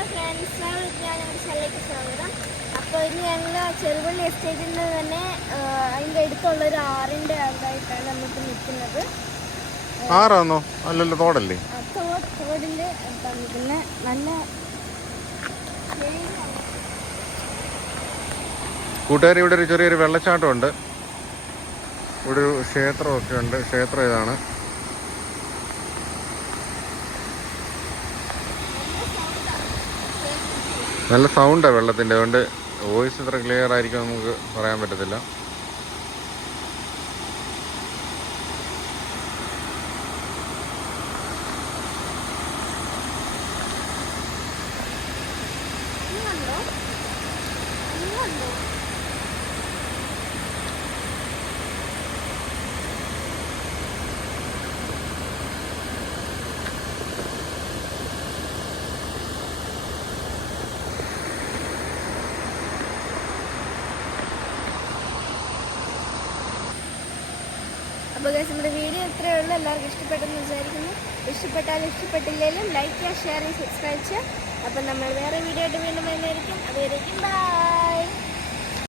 Hello friends ഞാൻ സ്ഥലത്തേക്ക് സ്വാഗതം. അപ്പോൾ ഇനി ഞങ്ങൾ ചെറുപള്ളി എസ്റ്റേറ്റിൽ നിന്ന് തന്നെ അതിന്റെ അടുത്തുള്ള ഒരു ആറിന്റെ ആളായിട്ടാണ് നമ്മളിപ്പോൾ നിൽക്കുന്നത് ആറാണോ അല്ലല്ലോ തോടല്ലേ? തോടിന്റെ അടുത്താണ് നിൽക്കുന്നത് നല്ല. കൂട്ടുകാർ ഇവിടെ ഒരു ചെറിയൊരു വെള്ളച്ചാട്ടമുണ്ട്. ഇവിടെ ഒരു ക്ഷേത്രമൊക്കെ ഉണ്ട്. ക്ഷേത്രം ഇതാണ്. നല്ല സൗണ്ടാണ് വെള്ളത്തിന്റെ അതുകൊണ്ട് വോയിസ് ഇത്ര ക്ലിയർ ആയിരിക്കും നമുക്ക് പറയാൻ പറ്റത്തില്ല? അപ്പോൾ ഗൈസ് നമ്മുടെ വീഡിയോ ഇത്രയേ ഉള്ളൂ. എല്ലാവർക്കും ഇഷ്ടപ്പെട്ടെന്ന് വിചാരിക്കുന്നു. ഇഷ്ടപ്പെട്ടാലും ഇഷ്ടപ്പെട്ടില്ലെങ്കിലും ലൈക്ക് ചെയ്യുക ഷെയർ ചെയ്യുക സബ്സ്ക്രൈബ് ചെയ്യുക. അപ്പം നമ്മൾ വേറെ വീഡിയോ ആയിട്ട് വീണ്ടും വരുന്നതായിരിക്കും. അതുവരേക്കും ബൈ